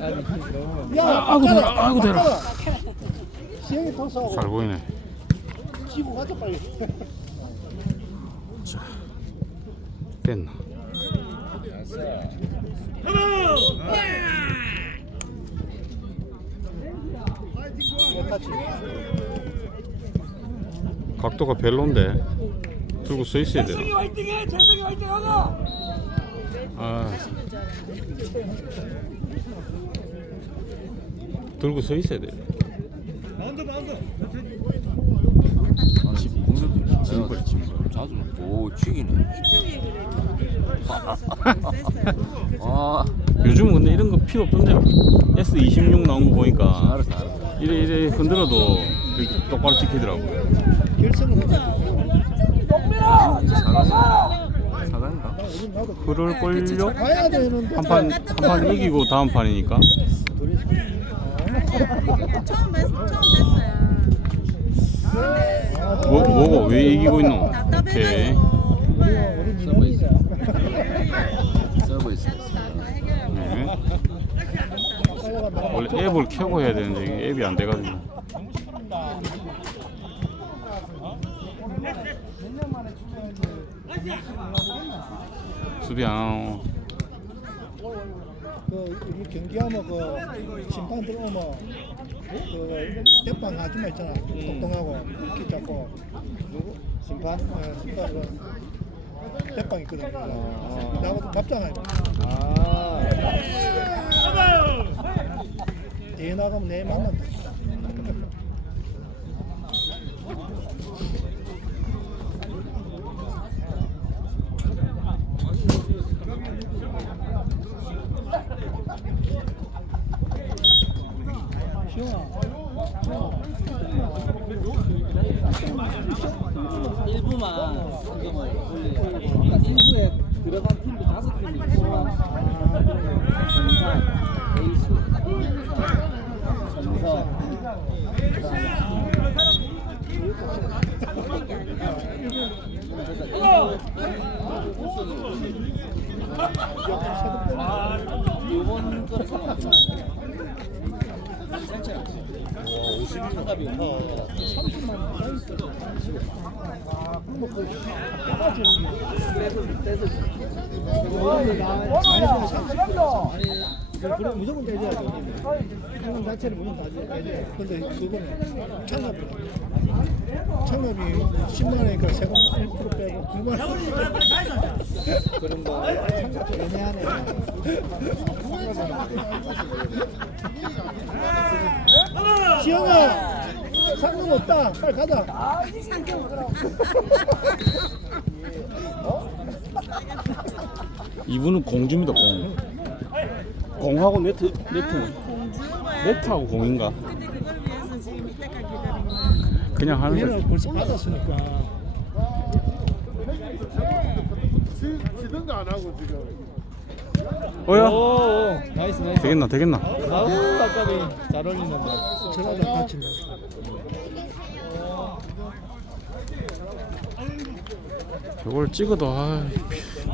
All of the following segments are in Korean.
아이고 대라, 아이고 대라. 시영이 토스하고 잘 보이네. 지고 가자 빨리. 자, 뺐나? 각도가 별론데 들고 서 있어야 되나? 아, 들고 서 있어야 돼. 공격 자주 오 죽이네. 아 요즘은 근데 이런 거 필요 없던데. S26 나온 거 보니까 알았어. 이래 흔들어도 이렇게 똑바로 찍히더라고. 결승은 사단인가? 그럴걸요? 가야 되는데 한판 이기고 다음 판이니까. 처음 뵀어요. 뭐고 왜 이기고 있노? 오케이. 서버 있어. 서버 있어. 네. 원래 앱을 켜고 해야 되는데 이게 앱이 안 돼가지고. 수비 안 하고. 우리 경기하면 심판 들어오면 대빵 아줌마 있잖아. 똑똑하고 이렇게 잡고 누구? 심판? 심판 대빵 있거든. 나하고 답장하니. 대회 나가면 내 만난다. 일부만 지금을 올려요. 그러니까 일부에 들어간 팀도 5팀이 있고, 전산, 에이스, 전선, 이번 거를 상관이 없나? 30만 그럼 무조건 떼줘야죠. 그런 자체를 무조건 다 떼줘야. 근데 그거는 창납이 10만 원이니까 세금 1% 빼고 9만 원. 그런 거 애매하네. 지영아 상금 없다. 빨리 가자. 이분은 공주입니다. 공. 공하고 네트. 네트하고 공인가? 근데 그걸 위해서 지금 이때까지 기다린 거야. 그냥 하는 우리는 거지. 벌써 받았으니까. 지든가 안 하고 지금. 어야? 나이스. 되겠나? 아우, 아까비 잘 어울리는데. 전화도 안 다친다. 저걸 찍어도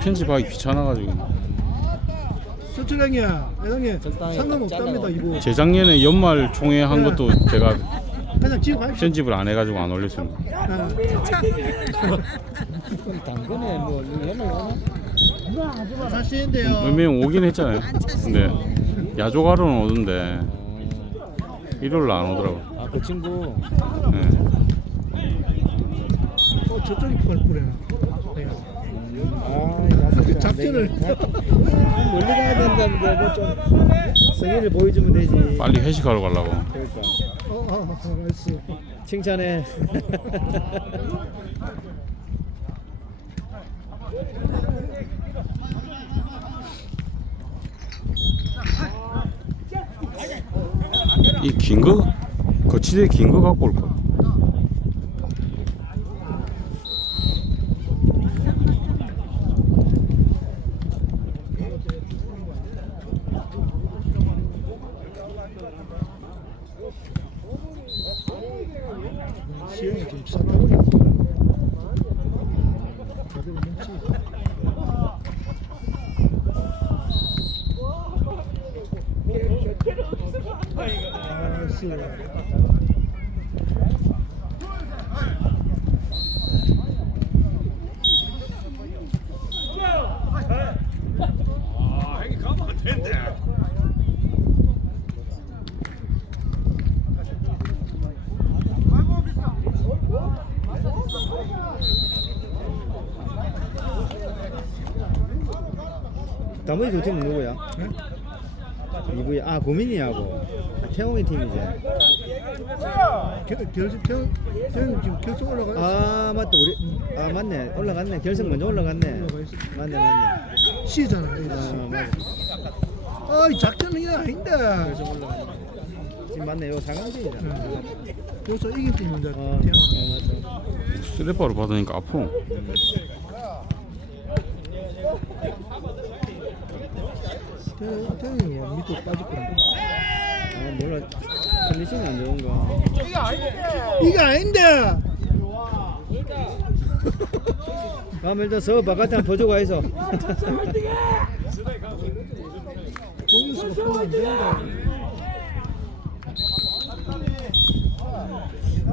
편집하기 귀찮아가지고. 수출행이야. 회장님 적당히 상금 없답니다. 이거 재작년에 연말 총회 한 것도 제가 그냥 지고 가십시오. 편집을 안 해가지고 안 올렸습니다. 당근에 뭐 연락 오나? 사실인데요. 몇 명 오긴 했잖아요. 근데 야조가로는 오던데 일요일 안 오더라고. 아, 그 친구. 네. 저쪽이 펄펄해. 아, 작전을 멀리 가야 된다는데 뭐좀 성의를 보여주면 되지. 빨리 회식하러 가려고. 그러니까 알았어. 칭찬해. 이 긴 거 거치대 긴 거 갖고 올 거. 시영이 좀 쌌다고. 제대로 뭉치. 나이스. 나머지 두 팀은 누구야? 이부야. 아 고민이하고 태용이 팀이지. 지금 결승 올라가. 아 맞다 우리 아 맞네 올라갔네 결승 먼저 올라갔네. 맞네 맞네. C잖아. 맞네. 아, 작전은 이게 아닌데. 결승 올라갔네. 지금 맞네 요 4강전이잖아. 벌써 이긴 팀인데. 맞다. 스레퍼로 받으니까 아프. 태형이 와 밑으로 빠질 건데. 아 몰라 컨디션이 안 좋은가. 이게 아닌데. 다음 일단 서 바깥에 보조가 있어. 공유수가 보면 안 된다.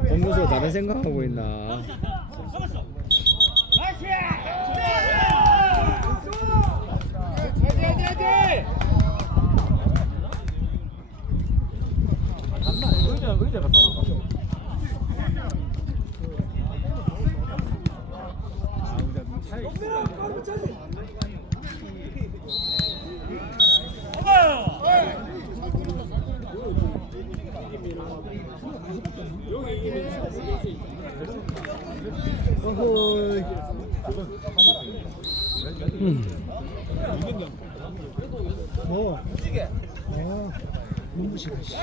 공무수 다른 생각하고 있나. 어허이. 뭐? 아, 눈부시네. 씨.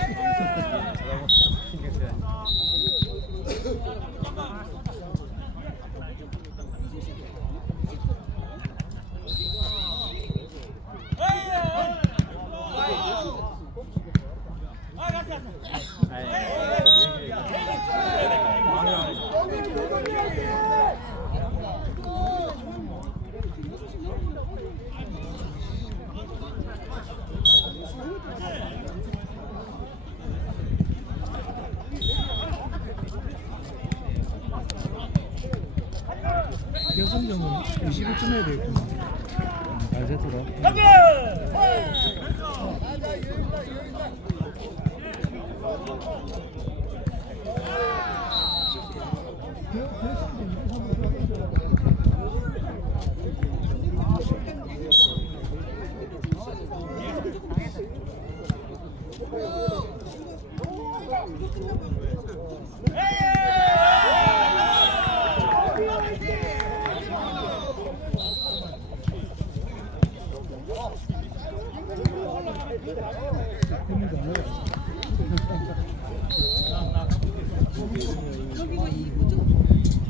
결승점은 20일 쯤 해야 되겠구나. 알세트로.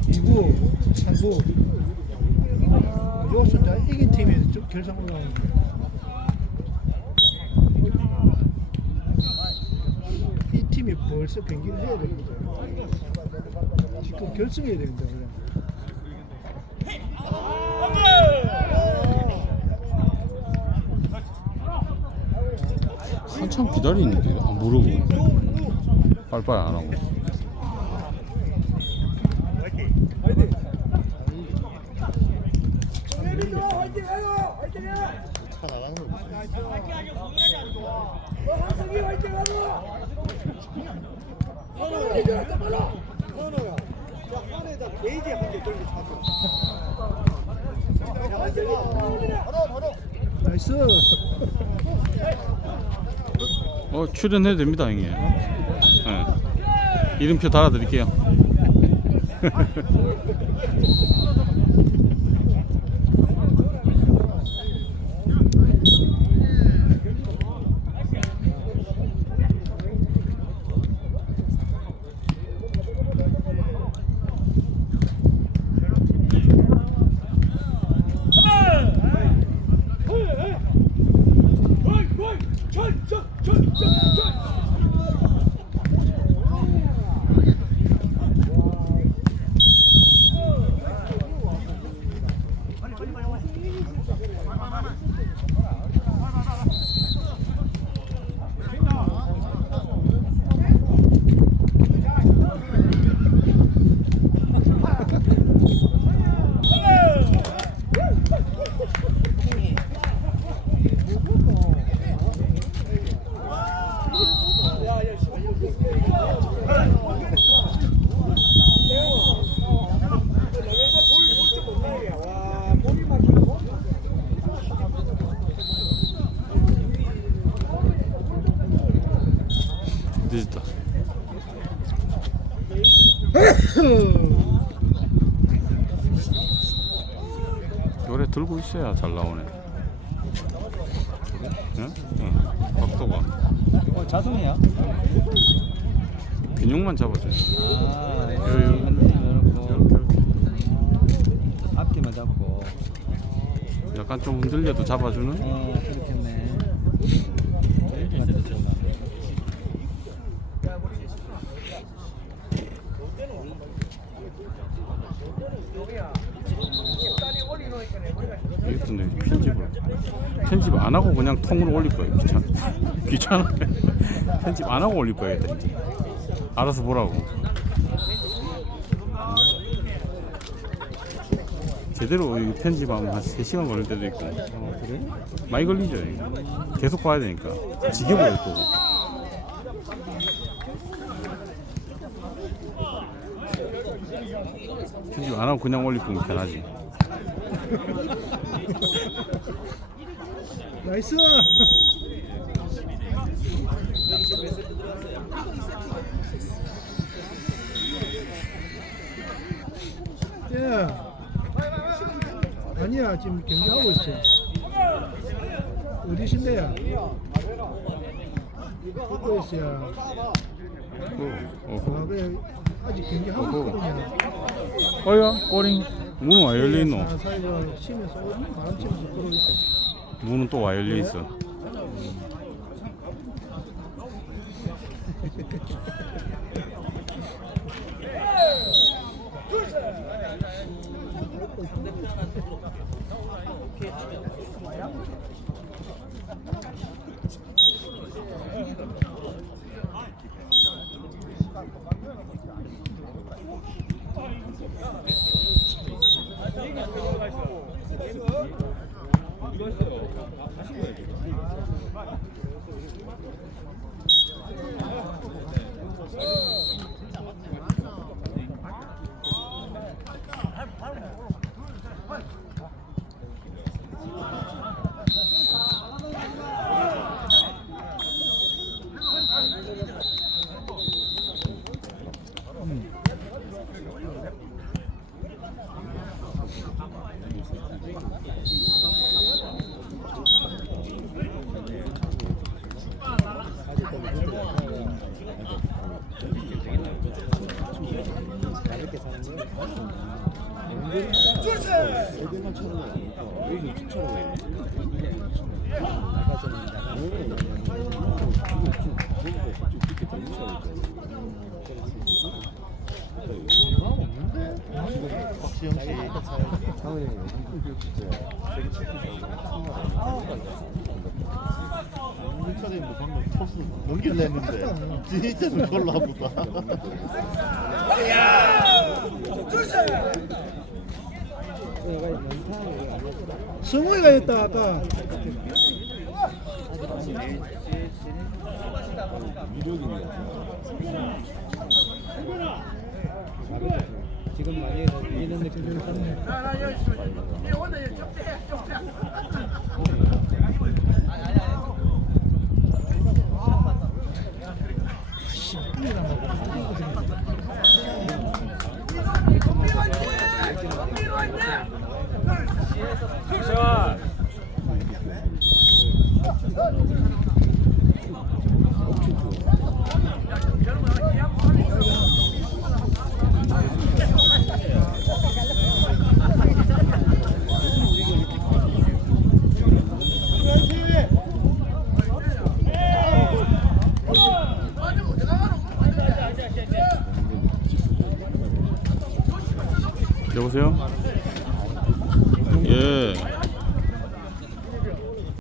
이구, 삼구. 여기서 다 이긴 팀이 결승 올라오는 거야. 이 팀이 벌써 경기를 해야 되거든. 지금 결승해야 되는데 그래. 한참 기다리는데 안 부르고 빨빨 안 하고. 나이스. 출연해도 됩니다 형님. 네. 이름표 달아드릴게요. 늦었다. 요래 들고 있어야 잘 나오네. 응? 응. 각도가 자동이야? 근육만 잡아줘. 아, 여유. 이렇게 앞뒤만 잡고. 약간 좀 흔들려도 잡아주는. 그렇겠네. 이것도 편집 안 하고 그냥 통으로 올릴 거예요. 귀찮아. 편집 안 하고 올릴 거예요. 알아서 보라고. 제대로 이 편집하면 한 3시간 걸릴 때도 있고. 그래? 많이 걸리죠. 이거. 계속 봐야 되니까. 지겨워요 또. 편집 안 하고 그냥 올릴 거면 편하지. 나이스. 예. 아니야 지금 경기하고 있어. 어디 신대야? 하고 있어요. 아, 그래 아직 경기하고 있거든요. 어이야 꼬링. 문은 와 열려 있노? 사이버 치면서 바람 치면서 들어오고 있어. 문은 또 와 열려 있어. 넘길랬는데 진짜 저걸로 아프다. 성우이가 있다 아까. 지금 많이 이런 느낌을 하는.